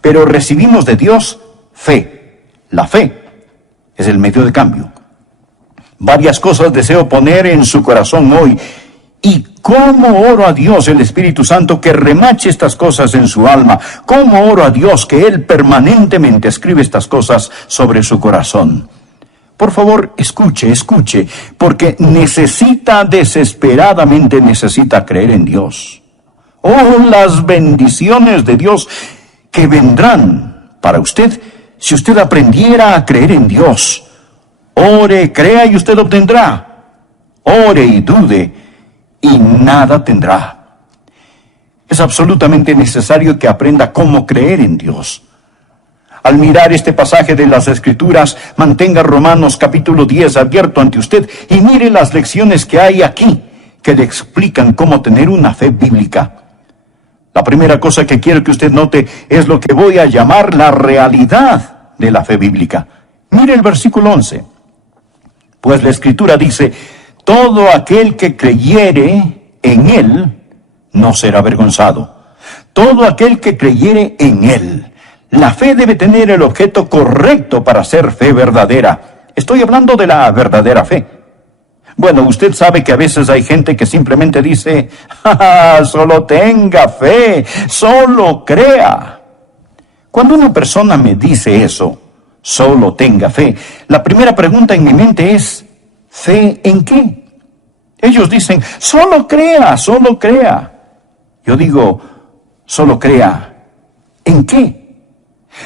pero recibimos de Dios fe. La fe es el medio de cambio. Varias cosas deseo poner en su corazón hoy. Y cómo oro a Dios, el Espíritu Santo, que remache estas cosas en su alma. Cómo oro a Dios que Él permanentemente escribe estas cosas sobre su corazón. Por favor, escuche, porque desesperadamente necesita creer en Dios. Oh, las bendiciones de Dios que vendrán para usted si usted aprendiera a creer en Dios. Ore, crea y usted obtendrá. Ore y dude y nada tendrá. Es absolutamente necesario que aprenda cómo creer en Dios. Al mirar este pasaje de las Escrituras, mantenga Romanos capítulo 10 abierto ante usted y mire las lecciones que hay aquí que le explican cómo tener una fe bíblica. La primera cosa que quiero que usted note es lo que voy a llamar la realidad de la fe bíblica. Mire el versículo 11. Pues la Escritura dice: todo aquel que creyere en Él no será avergonzado. Todo aquel que creyere en Él. La fe debe tener el objeto correcto para ser fe verdadera. Estoy hablando de la verdadera fe. Bueno, usted sabe que a veces hay gente que simplemente dice: solo tenga fe, solo crea. Cuando una persona me dice eso, solo tenga fe, la primera pregunta en mi mente es: ¿fe en qué? Ellos dicen: solo crea, solo crea. Yo digo: solo crea. ¿En qué?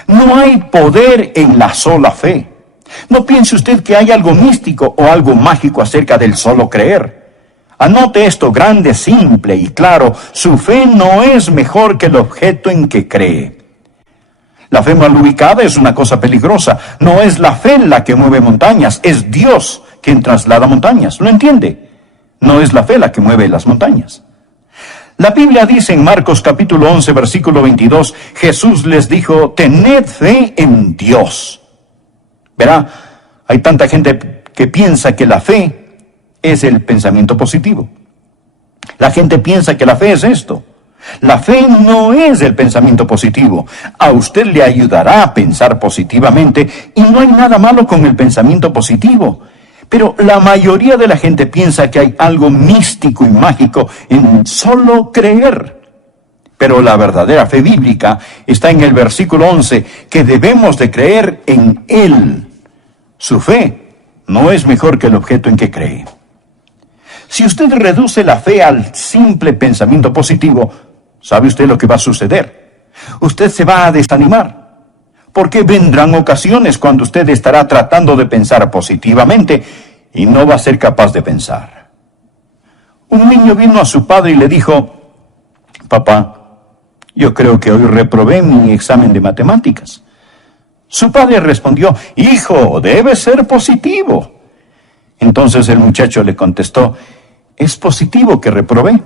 No hay poder en la sola fe. No piense usted que hay algo místico o algo mágico acerca del solo creer. Anote esto grande, simple y claro: su fe no es mejor que el objeto en que cree. La fe mal ubicada es una cosa peligrosa. No es la fe la que mueve montañas, es Dios quien traslada montañas. ¿Lo entiende? No es la fe la que mueve las montañas. La Biblia dice en Marcos capítulo 11, versículo 22, Jesús les dijo: tened fe en Dios. Verá, hay tanta gente que piensa que la fe es el pensamiento positivo. La gente piensa que la fe es esto. La fe no es el pensamiento positivo. A usted le ayudará a pensar positivamente y no hay nada malo con el pensamiento positivo. Pero la mayoría de la gente piensa que hay algo místico y mágico en solo creer. Pero la verdadera fe bíblica está en el versículo 11, que debemos de creer en Él. Su fe no es mejor que el objeto en que cree. Si usted reduce la fe al simple pensamiento positivo, ¿sabe usted lo que va a suceder? Usted se va a desanimar. Porque vendrán ocasiones cuando usted estará tratando de pensar positivamente y no va a ser capaz de pensar. Un niño vino a su padre y le dijo: papá, yo creo que hoy reprobé mi examen de matemáticas. Su padre respondió: hijo, debe ser positivo. Entonces el muchacho le contestó: es positivo que reprobé.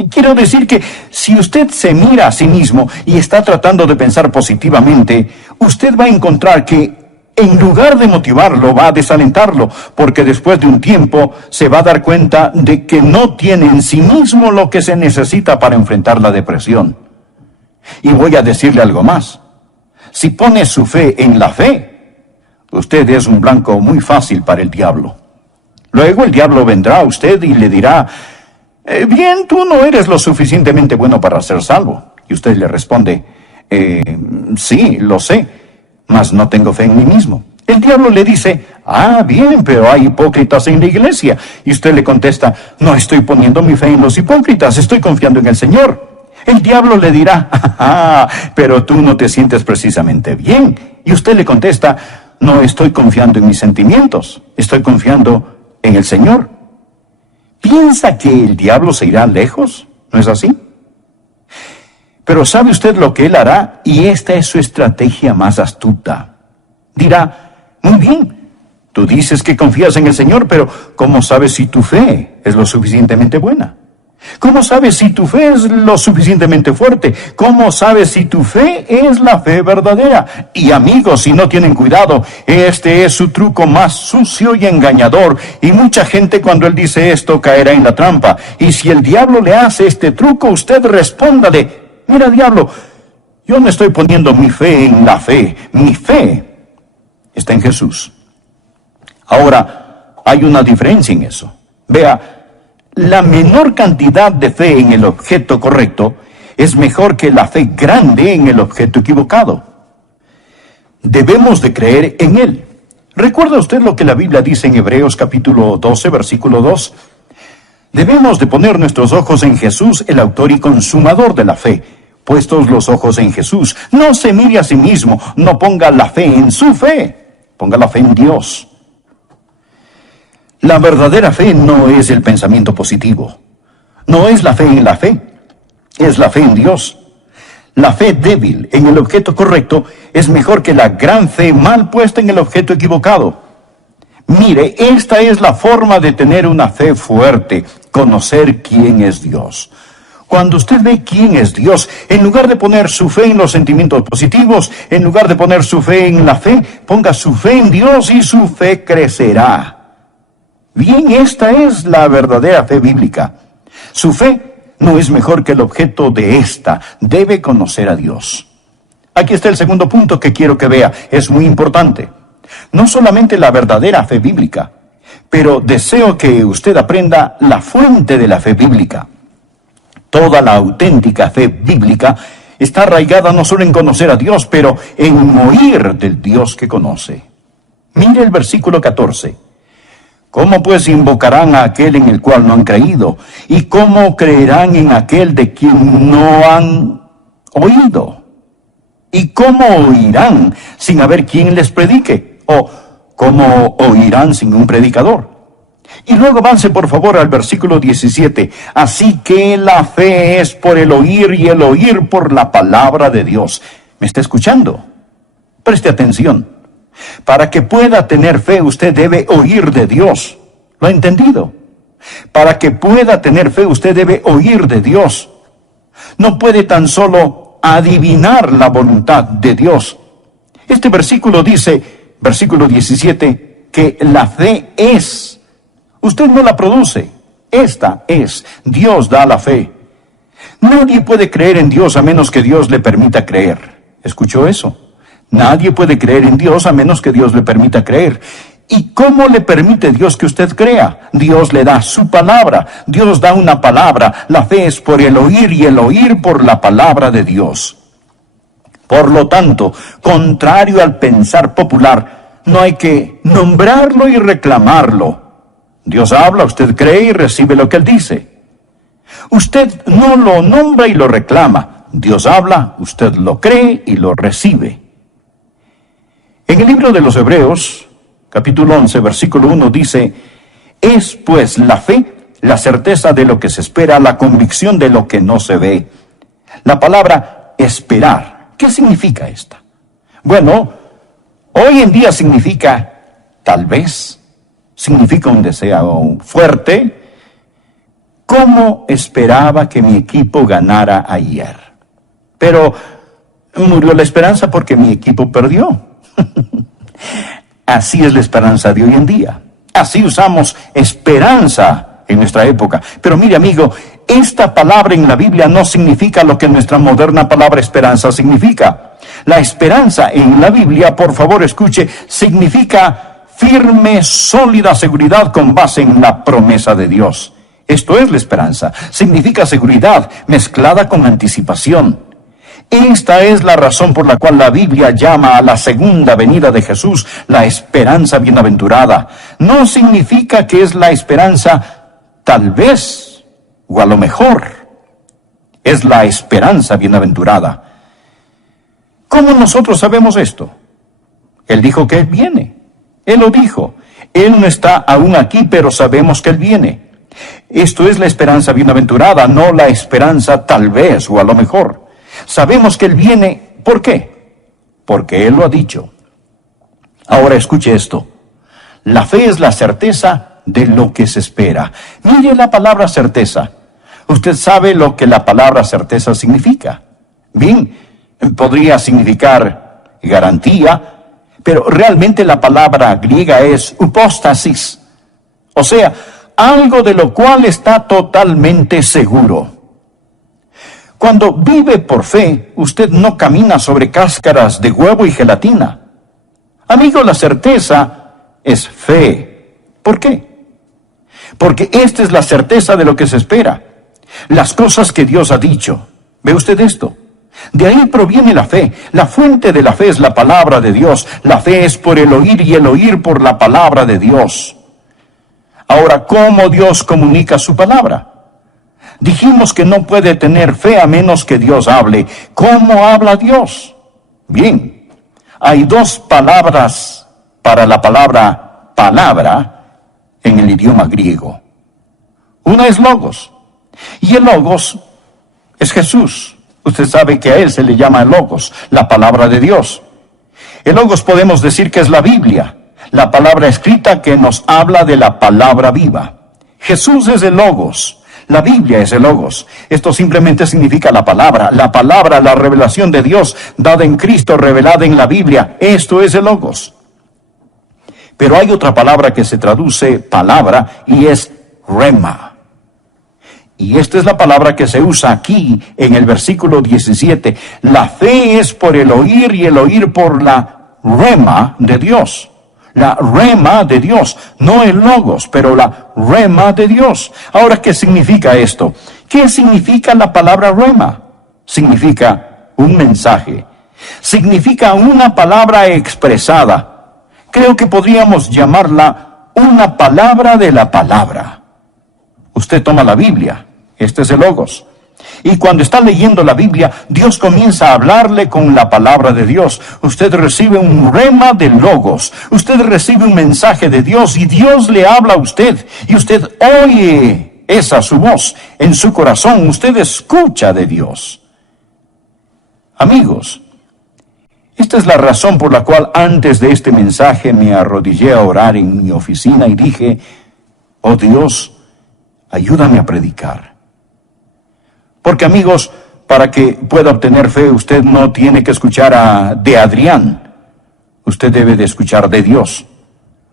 Y quiero decir que si usted se mira a sí mismo y está tratando de pensar positivamente, usted va a encontrar que en lugar de motivarlo, va a desalentarlo, porque después de un tiempo se va a dar cuenta de que no tiene en sí mismo lo que se necesita para enfrentar la depresión. Y voy a decirle algo más. Si pone su fe en la fe, usted es un blanco muy fácil para el diablo. Luego el diablo vendrá a usted y le dirá: bien, tú no eres lo suficientemente bueno para ser salvo. Y usted le responde: sí, lo sé, mas no tengo fe en mí mismo. El diablo le dice: bien, pero hay hipócritas en la iglesia. Y usted le contesta: no estoy poniendo mi fe en los hipócritas, estoy confiando en el Señor. El diablo le dirá: pero tú no te sientes precisamente bien. Y usted le contesta: no estoy confiando en mis sentimientos, estoy confiando en el Señor. ¿Piensa que el diablo se irá lejos? ¿No es así? Pero ¿sabe usted lo que él hará? Y esta es su estrategia más astuta. Dirá: muy bien, tú dices que confías en el Señor, pero ¿cómo sabes si tu fe es lo suficientemente buena? ¿Cómo sabes si tu fe es lo suficientemente fuerte? ¿Cómo sabes si tu fe es la fe verdadera? Y amigos, si no tienen cuidado, este es su truco más sucio y engañador. Y mucha gente cuando él dice esto caerá en la trampa. Y si el diablo le hace este truco, usted respóndale: mira, diablo, Yo no estoy poniendo mi fe en la fe. Mi fe está en Jesús. Ahora, hay una diferencia en eso. Vea, la menor cantidad de fe en el objeto correcto es mejor que la fe grande en el objeto equivocado. Debemos de creer en Él. ¿Recuerda usted lo que la Biblia dice en Hebreos capítulo 12, versículo 2? Debemos de poner nuestros ojos en Jesús, el autor y consumador de la fe. Puestos los ojos en Jesús, no se mire a sí mismo, no ponga la fe en su fe, ponga la fe en Dios. La verdadera fe no es el pensamiento positivo, no es la fe en la fe, es la fe en Dios. La fe débil en el objeto correcto es mejor que la gran fe mal puesta en el objeto equivocado. Mire, esta es la forma de tener una fe fuerte, conocer quién es Dios. Cuando usted ve quién es Dios, en lugar de poner su fe en los sentimientos positivos, en lugar de poner su fe en la fe, ponga su fe en Dios y su fe crecerá. Bien, esta es la verdadera fe bíblica. Su fe no es mejor que el objeto de esta, debe conocer a Dios. Aquí está el segundo punto que quiero que vea, es muy importante. No solamente la verdadera fe bíblica, pero deseo que usted aprenda la fuente de la fe bíblica. Toda la auténtica fe bíblica está arraigada no solo en conocer a Dios, pero en oír del Dios que conoce. Mire el versículo 14. ¿Cómo pues invocarán a aquel en el cual no han creído? ¿Y cómo creerán en aquel de quien no han oído? ¿Y cómo oirán sin haber quien les predique? ¿O cómo oirán sin un predicador? Y luego avance por favor al versículo 17. Así que la fe es por el oír y el oír por la palabra de Dios. ¿Me está escuchando? Preste atención. Para que pueda tener fe, usted debe oír de Dios. ¿Lo ha entendido? Para que pueda tener fe, usted debe oír de Dios. No puede tan solo adivinar la voluntad de Dios. Este versículo dice, versículo 17, que la fe es. Usted no la produce. Esta es. Dios da la fe. Nadie puede creer en Dios a menos que Dios le permita creer. ¿Escuchó eso? Nadie puede creer en Dios a menos que Dios le permita creer. ¿Y cómo le permite Dios que usted crea? Dios le da su palabra. Dios da una palabra. La fe es por el oír y el oír por la palabra de Dios. Por lo tanto, contrario al pensar popular, no hay que nombrarlo y reclamarlo. Dios habla, usted cree y recibe lo que Él dice. Usted no lo nombra y lo reclama. Dios habla, usted lo cree y lo recibe. En el libro de los Hebreos, capítulo 11, versículo 1 dice, es pues la fe, la certeza de lo que se espera, la convicción de lo que no se ve. La palabra esperar, ¿qué significa esta? Bueno, hoy en día significa tal vez. Significa un deseo fuerte. ¿Cómo esperaba que mi equipo ganara ayer? Pero murió la esperanza porque mi equipo perdió. Así es la esperanza de hoy en día. Así usamos esperanza en nuestra época. Pero mire, amigo, esta palabra en la Biblia no significa lo que nuestra moderna palabra esperanza significa. La esperanza en la Biblia, por favor escuche, significa firme, sólida seguridad con base en la promesa de Dios. Esto es la esperanza. Significa seguridad mezclada con anticipación. Esta es la razón por la cual la Biblia llama a la segunda venida de Jesús la esperanza bienaventurada. No significa que es la esperanza tal vez o a lo mejor. Es la esperanza bienaventurada. ¿Cómo nosotros sabemos esto? Él dijo que Él viene. Él lo dijo. Él no está aún aquí, pero sabemos que Él viene. Esto es la esperanza bienaventurada, no la esperanza tal vez o a lo mejor. Sabemos que Él viene. ¿Por qué? Porque Él lo ha dicho. Ahora escuche esto. La fe es la certeza de lo que se espera. Mire la palabra certeza. Usted sabe lo que la palabra certeza significa. Bien, podría significar garantía, pero realmente la palabra griega es upóstasis, o sea, algo de lo cual está totalmente seguro. Cuando vive por fe, usted no camina sobre cáscaras de huevo y gelatina. Amigo, la certeza es fe. ¿Por qué? Porque esta es la certeza de lo que se espera. Las cosas que Dios ha dicho. ¿Ve usted esto? De ahí proviene la fe. La fuente de la fe es la palabra de Dios. La fe es por el oír y el oír por la palabra de Dios. Ahora, ¿cómo Dios comunica su palabra? Dijimos que no puede tener fe a menos que Dios hable. ¿Cómo habla Dios? Bien, hay dos palabras para la palabra palabra en el idioma griego. Una es logos, y el logos es Jesús. Usted sabe que a él se le llama logos, la palabra de Dios. El logos podemos decir que es la Biblia, la palabra escrita que nos habla de la palabra viva. Jesús es el logos. La Biblia es el logos. Esto simplemente significa la palabra, la revelación de Dios dada en Cristo, revelada en la Biblia. Esto es el logos. Pero hay otra palabra que se traduce palabra y es rema. Y esta es la palabra que se usa aquí en el versículo 17. La fe es por el oír y el oír por la rema de Dios. La rema de Dios, no el logos, pero la rema de Dios. Ahora, ¿qué significa esto? ¿Qué significa la palabra rema? Significa un mensaje. Significa una palabra expresada. Creo que podríamos llamarla una palabra de la palabra. Usted toma la Biblia, este es el logos. Y cuando está leyendo la Biblia, Dios comienza a hablarle con la palabra de Dios. Usted recibe un rema de logos. Usted recibe un mensaje de Dios y Dios le habla a usted. Y usted oye esa su voz en su corazón. Usted escucha de Dios. Amigos, esta es la razón por la cual antes de este mensaje me arrodillé a orar en mi oficina y dije, oh Dios, ayúdame a predicar. Porque amigos, para que pueda obtener fe, usted no tiene que escuchar de Adrián. Usted debe de escuchar de Dios.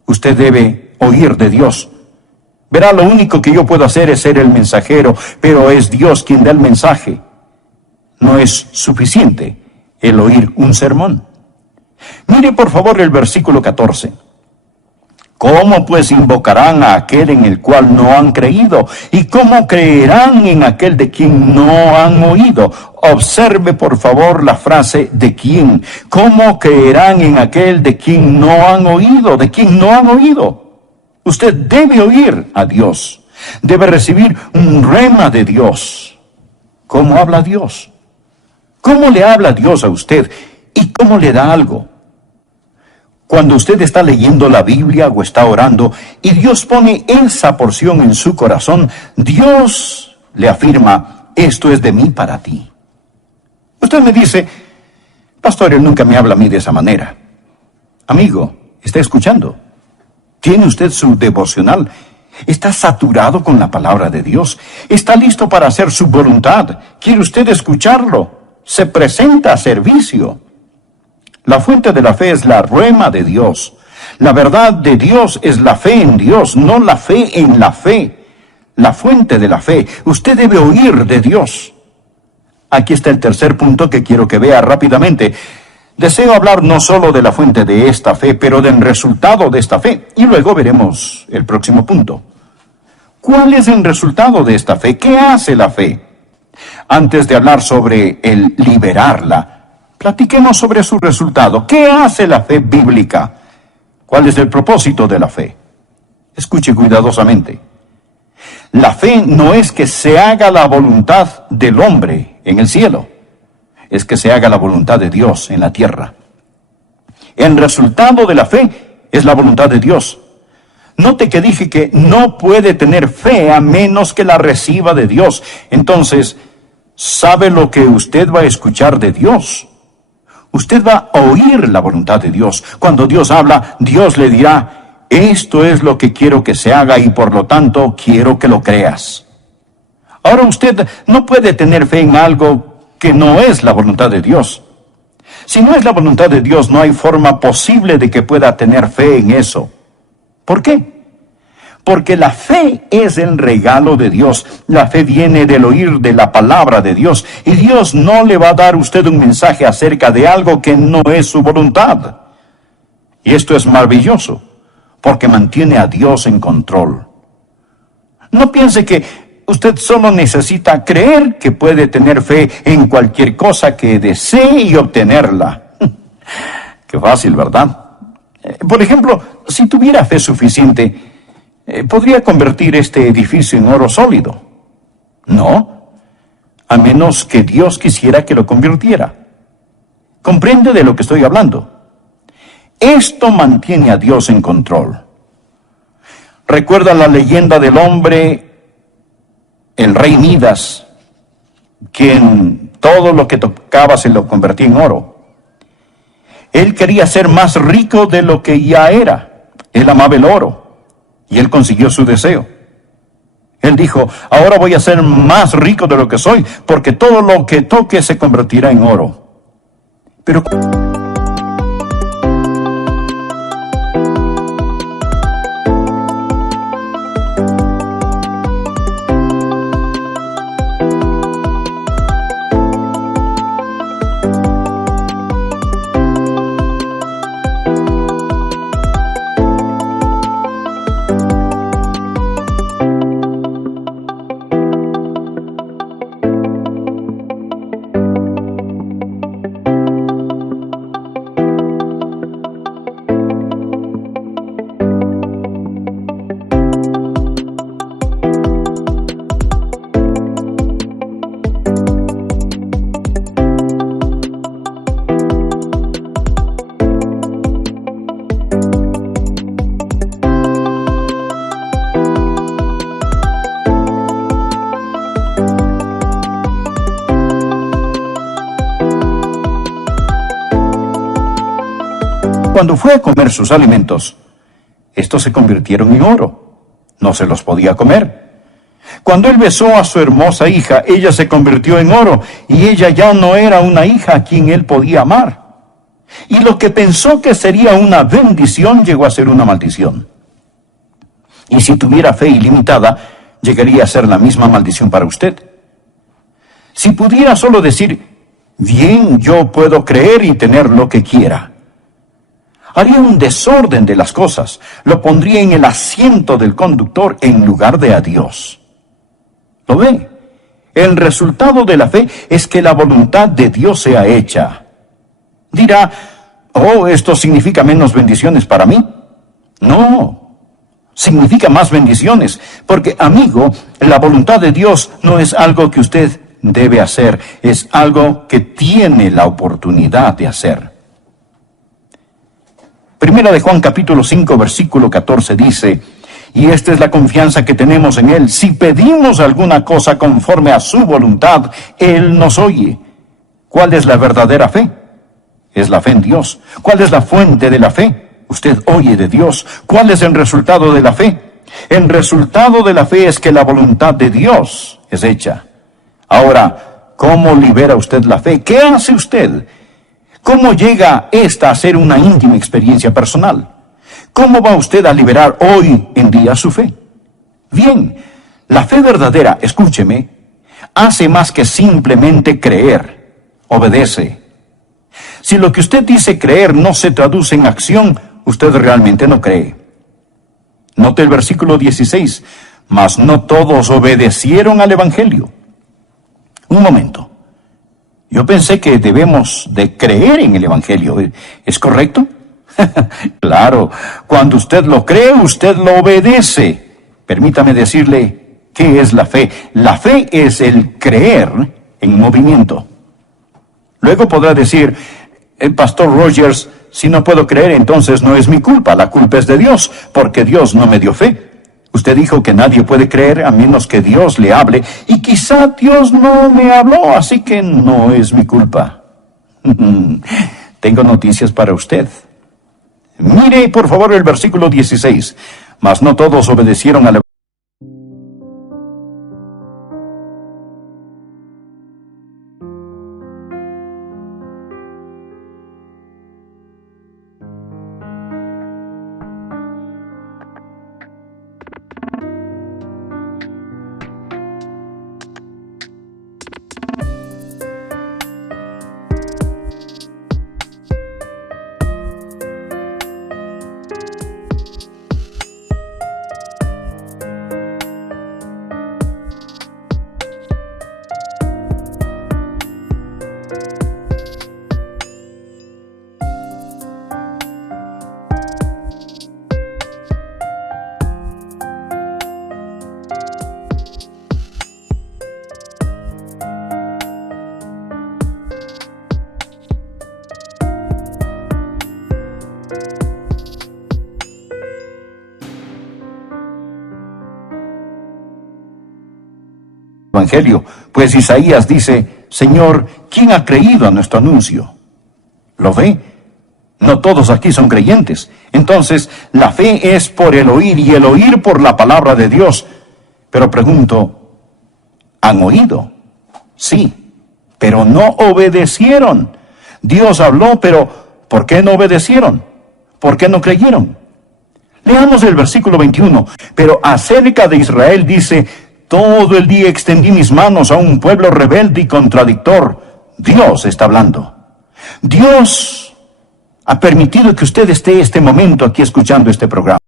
Usted debe oír de Dios. Verá, lo único que yo puedo hacer es ser el mensajero, pero es Dios quien da el mensaje. No es suficiente el oír un sermón. Mire por favor el versículo 14. ¿Cómo pues invocarán a aquel en el cual no han creído? ¿Y cómo creerán en aquel de quien no han oído? Observe por favor la frase ¿de quién? ¿Cómo creerán en aquel de quien no han oído? ¿De quien no han oído? Usted debe oír a Dios. Debe recibir un rema de Dios. ¿Cómo habla Dios? ¿Cómo le habla Dios a usted? ¿Y cómo le da algo? Cuando usted está leyendo la Biblia o está orando y Dios pone esa porción en su corazón, Dios le afirma, esto es de mí para ti. Usted me dice, pastor, él nunca me habla a mí de esa manera. Amigo, ¿está escuchando? ¿Tiene usted su devocional? ¿Está saturado con la palabra de Dios? ¿Está listo para hacer su voluntad? ¿Quiere usted escucharlo? Se presenta a servicio. La fuente de la fe es la rema de Dios. La verdad de Dios es la fe en Dios, no la fe en la fe. La fuente de la fe. Usted debe oír de Dios. Aquí está el tercer punto que quiero que vea rápidamente. Deseo hablar no solo de la fuente de esta fe, pero del resultado de esta fe. Y luego veremos el próximo punto. ¿Cuál es el resultado de esta fe? ¿Qué hace la fe? Antes de hablar sobre el liberarla, platiquemos sobre su resultado. ¿Qué hace la fe bíblica? ¿Cuál es el propósito de la fe? Escuche cuidadosamente. La fe no es que se haga la voluntad del hombre en el cielo, es que se haga la voluntad de Dios en la tierra. El resultado de la fe es la voluntad de Dios. Note que dije que no puede tener fe a menos que la reciba de Dios. Entonces, ¿sabe lo que usted va a escuchar de Dios? Usted va a oír la voluntad de Dios. Cuando Dios habla, Dios le dirá, esto es lo que quiero que se haga y por lo tanto quiero que lo creas. Ahora usted no puede tener fe en algo que no es la voluntad de Dios. Si no es la voluntad de Dios, no hay forma posible de que pueda tener fe en eso. ¿Por qué? Porque la fe es el regalo de Dios. La fe viene del oír de la palabra de Dios. Y Dios no le va a dar a usted un mensaje acerca de algo que no es su voluntad. Y esto es maravilloso, porque mantiene a Dios en control. No piense que usted solo necesita creer que puede tener fe en cualquier cosa que desee y obtenerla. Qué fácil, ¿verdad? Por ejemplo, si tuviera fe suficiente, ¿podría convertir este edificio en oro sólido? No, a menos que Dios quisiera que lo convirtiera. ¿Comprende de lo que estoy hablando? Esto mantiene a Dios en control. ¿Recuerda la leyenda del hombre, el rey Midas, quien todo lo que tocaba se lo convertía en oro? Él quería ser más rico de lo que ya era. Él amaba el oro. Y él consiguió su deseo. Él dijo, ahora voy a ser más rico de lo que soy, porque todo lo que toque se convertirá en oro. Pero cuando fue a comer sus alimentos, estos se convirtieron en oro. No se los podía comer. Cuando él besó a su hermosa hija, ella se convirtió en oro, y ella ya no era una hija a quien él podía amar. Y lo que pensó que sería una bendición llegó a ser una maldición. Y si tuviera fe ilimitada, llegaría a ser la misma maldición para usted. Si pudiera solo decir, bien, yo puedo creer y tener lo que quiera, haría un desorden de las cosas, lo pondría en el asiento del conductor en lugar de a Dios. ¿Lo ve? El resultado de la fe es que la voluntad de Dios sea hecha. Dirá, oh, esto significa menos bendiciones para mí. No, significa más bendiciones, porque, amigo, la voluntad de Dios no es algo que usted debe hacer, es algo que tiene la oportunidad de hacer. Primera de Juan capítulo 5 versículo 14 dice, y esta es la confianza que tenemos en Él, si pedimos alguna cosa conforme a su voluntad, Él nos oye. ¿Cuál es la verdadera fe? Es la fe en Dios. ¿Cuál es la fuente de la fe? Usted oye de Dios. ¿Cuál es el resultado de la fe? El resultado de la fe es que la voluntad de Dios es hecha. Ahora, ¿cómo libera usted la fe? ¿Qué hace usted? ¿Cómo llega esta a ser una íntima experiencia personal? ¿Cómo va usted a liberar hoy en día su fe? Bien, la fe verdadera, escúcheme, hace más que simplemente creer, obedece. Si lo que usted dice creer no se traduce en acción, usted realmente no cree. Note el versículo 16, mas no todos obedecieron al Evangelio. Un momento. Yo pensé que debemos de creer en el Evangelio. ¿Es correcto? Claro, cuando usted lo cree, usted lo obedece. Permítame decirle, ¿qué es la fe? La fe es el creer en movimiento. Luego podrá decir, el pastor Rogers, si no puedo creer, entonces no es mi culpa. La culpa es de Dios, porque Dios no me dio fe. Usted dijo que nadie puede creer a menos que Dios le hable, y quizá Dios no me habló, así que no es mi culpa. Tengo noticias para usted. Mire, por favor, el versículo 16. Mas no todos obedecieron al Evangelio, pues Isaías dice: Señor, ¿quién ha creído a nuestro anuncio? ¿Lo ve? No todos aquí son creyentes. Entonces, la fe es por el oír y el oír por la palabra de Dios. Pero pregunto, ¿han oído? Sí, pero no obedecieron. Dios habló, pero ¿por qué no obedecieron? ¿Por qué no creyeron? Leamos el versículo 21. Pero acerca de Israel dice: todo el día extendí mis manos a un pueblo rebelde y contradictor. Dios está hablando. Dios ha permitido que usted esté este momento aquí escuchando este programa.